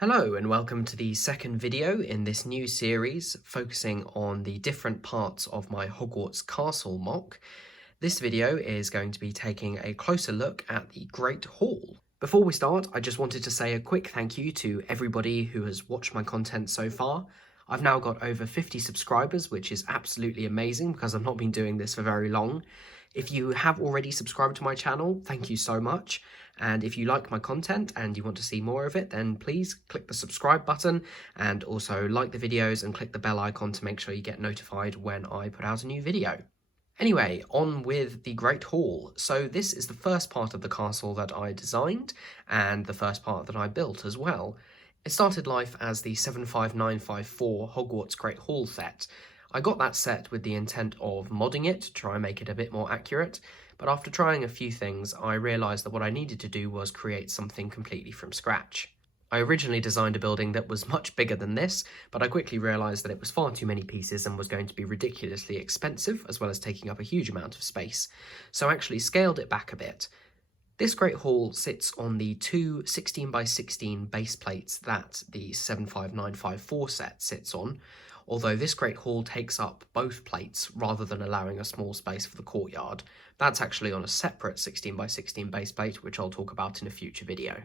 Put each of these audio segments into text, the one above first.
Hello and welcome to the second video in this new series focusing on the different parts of my Hogwarts castle MOC. This video is going to be taking a closer look at the Great Hall. Before we start, I just wanted to say a quick thank you to everybody who has watched my content so far. I've now got over 50 subscribers, which is absolutely amazing because I've not been doing this for very long. If you have already subscribed to my channel, thank you so much. And if you like my content and you want to see more of it, then please click the subscribe button and also like the videos and click the bell icon to make sure you get notified when I put out a new video. Anyway, on with the Great Hall. So this is the first part of the castle that I designed and the first part that I built as well. It started life as the 75954 Hogwarts Great Hall set. I got that set with the intent of modding it to try and make it a bit more accurate, but after trying a few things, I realised that what I needed to do was create something completely from scratch. I originally designed a building that was much bigger than this, but I quickly realised that it was far too many pieces and was going to be ridiculously expensive, as well as taking up a huge amount of space, so I actually scaled it back a bit. This Great Hall sits on the two 16 by 16 base plates that the 75954 set sits on, although this Great Hall takes up both plates rather than allowing a small space for the courtyard. That's actually on a separate 16 by 16 base plate, which I'll talk about in a future video.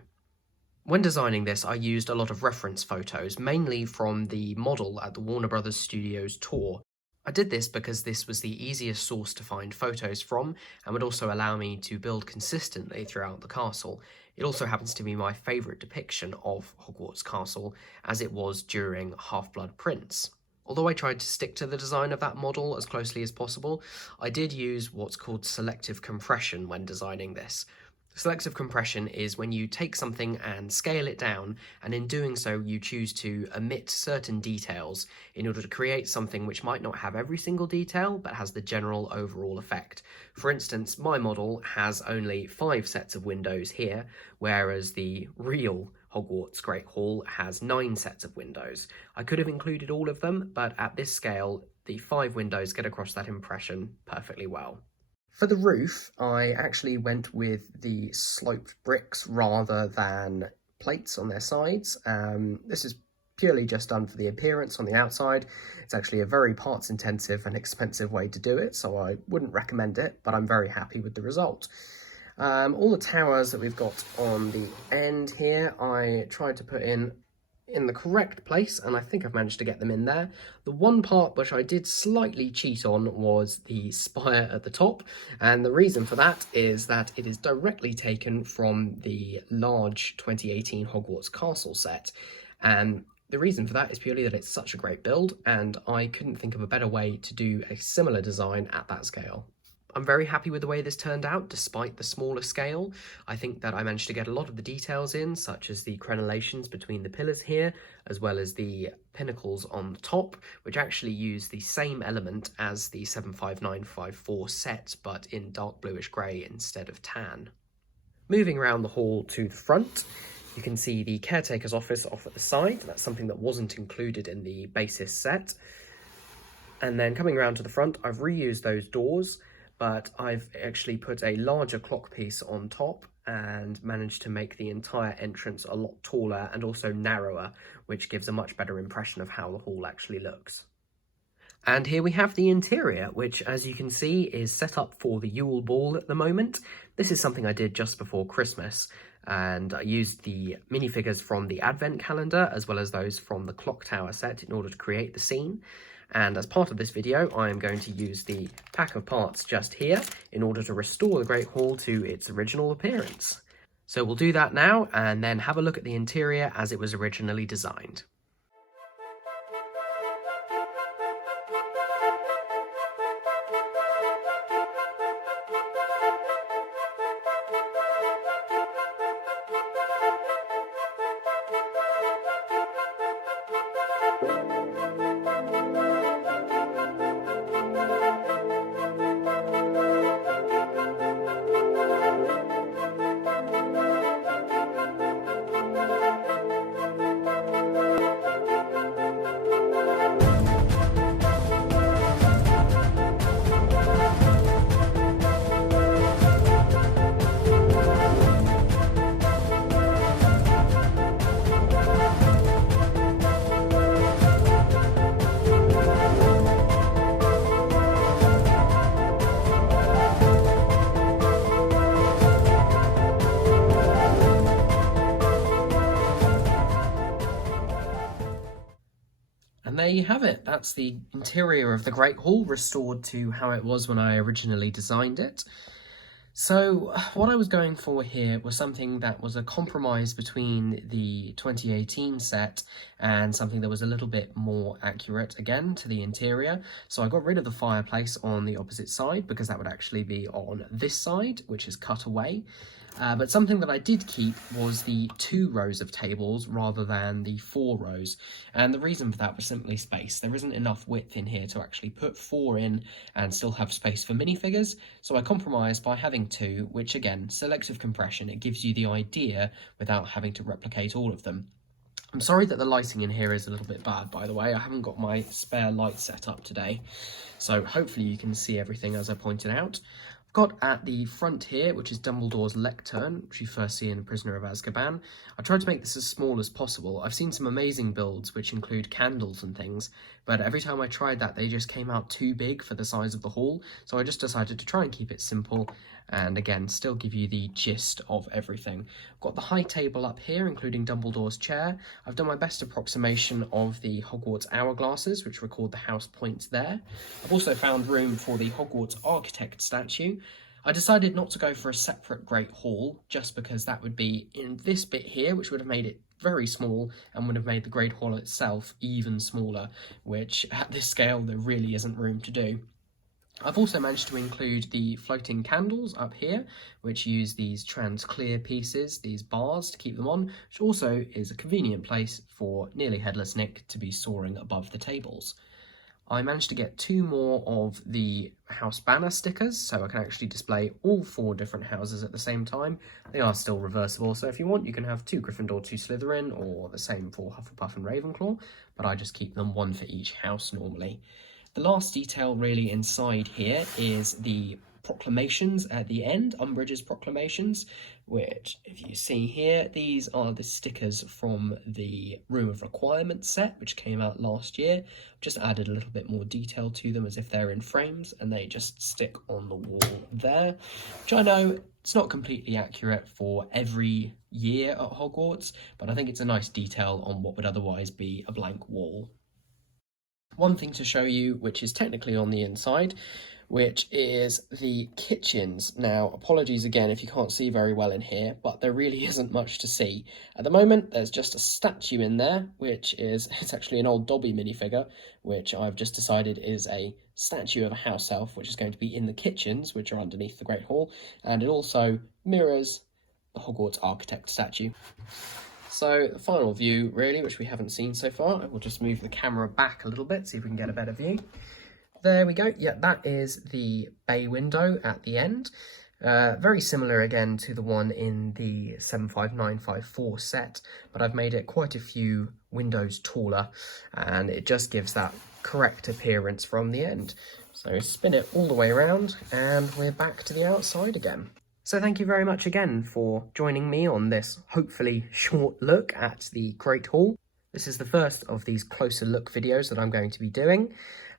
When designing this, I used a lot of reference photos, mainly from the model at the Warner Brothers Studios tour. I did this because this was the easiest source to find photos from and would also allow me to build consistently throughout the castle. It also happens to be my favourite depiction of Hogwarts Castle, as it was during Half-Blood Prince. Although I tried to stick to the design of that model as closely as possible, I did use what's called selective compression when designing this. Selective compression is when you take something and scale it down, and in doing so you choose to omit certain details in order to create something which might not have every single detail but has the general overall effect. For instance, my model has only 5 sets of windows here, whereas the real Hogwarts Great Hall has 9 sets of windows. I could have included all of them, but at this scale, the 5 windows get across that impression perfectly well. For the roof, I actually went with the sloped bricks rather than plates on their sides. This is purely just done for the appearance on the outside. It's actually a very parts intensive and expensive way to do it, so I wouldn't recommend it, but I'm very happy with the result. All the towers that we've got on the end here, I tried to put in the correct place, and I think I've managed to get them in there. The one part which I did slightly cheat on was the spire at the top, and the reason for that is that it is directly taken from the large 2018 Hogwarts Castle set, and the reason for that is purely that it's such a great build, and I couldn't think of a better way to do a similar design at that scale. I'm very happy with the way this turned out, despite the smaller scale. I think that I managed to get a lot of the details in, such as the crenellations between the pillars here, as well as the pinnacles on the top, which actually use the same element as the 75954 set, but in dark bluish grey instead of tan. Moving around the hall to the front, you can see the caretaker's office off at the side. That's something that wasn't included in the basis set. And then coming around to the front, I've reused those doors, but I've actually put a larger clock piece on top and managed to make the entire entrance a lot taller and also narrower, which gives a much better impression of how the hall actually looks. And here we have the interior, which, as you can see, is set up for the Yule Ball at the moment. This is something I did just before Christmas, and I used the minifigures from the Advent calendar as well as those from the Clock Tower set in order to create the scene. And as part of this video, I am going to use the pack of parts just here in order to restore the Great Hall to its original appearance. So we'll do that now and then have a look at the interior as it was originally designed. there you have it. That's the interior of the Great Hall, restored to how it was when I originally designed it. So what I was going for here was something that was a compromise between the 2018 set and something that was a little bit more accurate again to the interior. So I got rid of the fireplace on the opposite side because that would actually be on this side, which is cut away. But something that I did keep was the 2 rows of tables rather than the 4 rows. And the reason for that was simply space. There isn't enough width in here to actually put 4 in and still have space for minifigures. So I compromised by having 2, which again, selective compression, it gives you the idea without having to replicate all of them. I'm sorry that the lighting in here is a little bit bad, by the way. I haven't got my spare light set up today. So hopefully you can see everything as I pointed out. Got at the front here, which is Dumbledore's lectern, which you first see in A Prisoner of Azkaban. I tried to make this as small as possible. I've seen some amazing builds which include candles and things, but every time I tried that they just came out too big for the size of the hall, so I just decided to try and keep it simple and again still give you the gist of everything. I've got the high table up here including Dumbledore's chair. I've done my best approximation of the Hogwarts hourglasses which record the house points there. I've also found room for the Hogwarts architect statue. I decided not to go for a separate Great Hall just because that would be in this bit here, which would have made it very small and would have made the Great Hall itself even smaller, which at this scale there really isn't room to do. I've also managed to include the floating candles up here, which use these trans clear pieces, these bars to keep them on, which also is a convenient place for Nearly Headless Nick to be soaring above the tables. I managed to get 2 more of the house banner stickers, so I can actually display all 4 different houses at the same time. They are still reversible, so if you want, you can have 2 Gryffindor, 2 Slytherin, or the same for Hufflepuff and Ravenclaw, but I just keep them 1 for each house normally. The last detail really inside here is the proclamations at the end, Umbridge's proclamations, which if you see here, these are the stickers from the Room of Requirements set, which came out last year. Just added a little bit more detail to them as if they're in frames and they just stick on the wall there, which I know it's not completely accurate for every year at Hogwarts, but I think it's a nice detail on what would otherwise be a blank wall. One thing to show you, which is technically on the inside, which is the kitchens. Now, apologies again if you can't see very well in here, but there really isn't much to see. At the moment, there's just a statue in there, which is, it's actually an old Dobby minifigure, which I've just decided is a statue of a house elf, which is going to be in the kitchens, which are underneath the Great Hall, and it also mirrors the Hogwarts architect statue. So the final view, really, which we haven't seen so far, and we'll just move the camera back a little bit, see if we can get a better view. There we go. Yeah, that is the bay window at the end. Very similar again to the one in the 75954 set, but I've made it quite a few windows taller, and it just gives that correct appearance from the end. So spin it all the way around, and we're back to the outside again. So thank you very much again for joining me on this hopefully short look at the Great Hall. This is the first of these closer look videos that I'm going to be doing,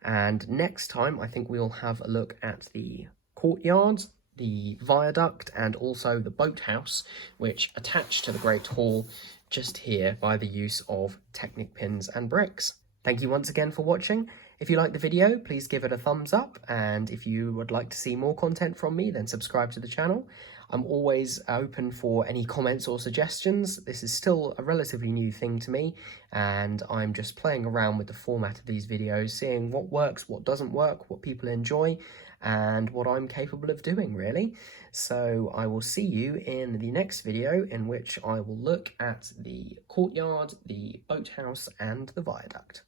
and next time I think we'll have a look at the courtyard, the viaduct, and also the boathouse, which attach to the Great Hall just here by the use of Technic pins and bricks. Thank you once again for watching. If you liked the video, please give it a thumbs up, and if you would like to see more content from me, then subscribe to the channel. I'm always open for any comments or suggestions. This is still a relatively new thing to me, and I'm just playing around with the format of these videos, seeing what works, what doesn't work, what people enjoy, and what I'm capable of doing, really. So I will see you in the next video, in which I will look at the courtyard, the boathouse, and the viaduct.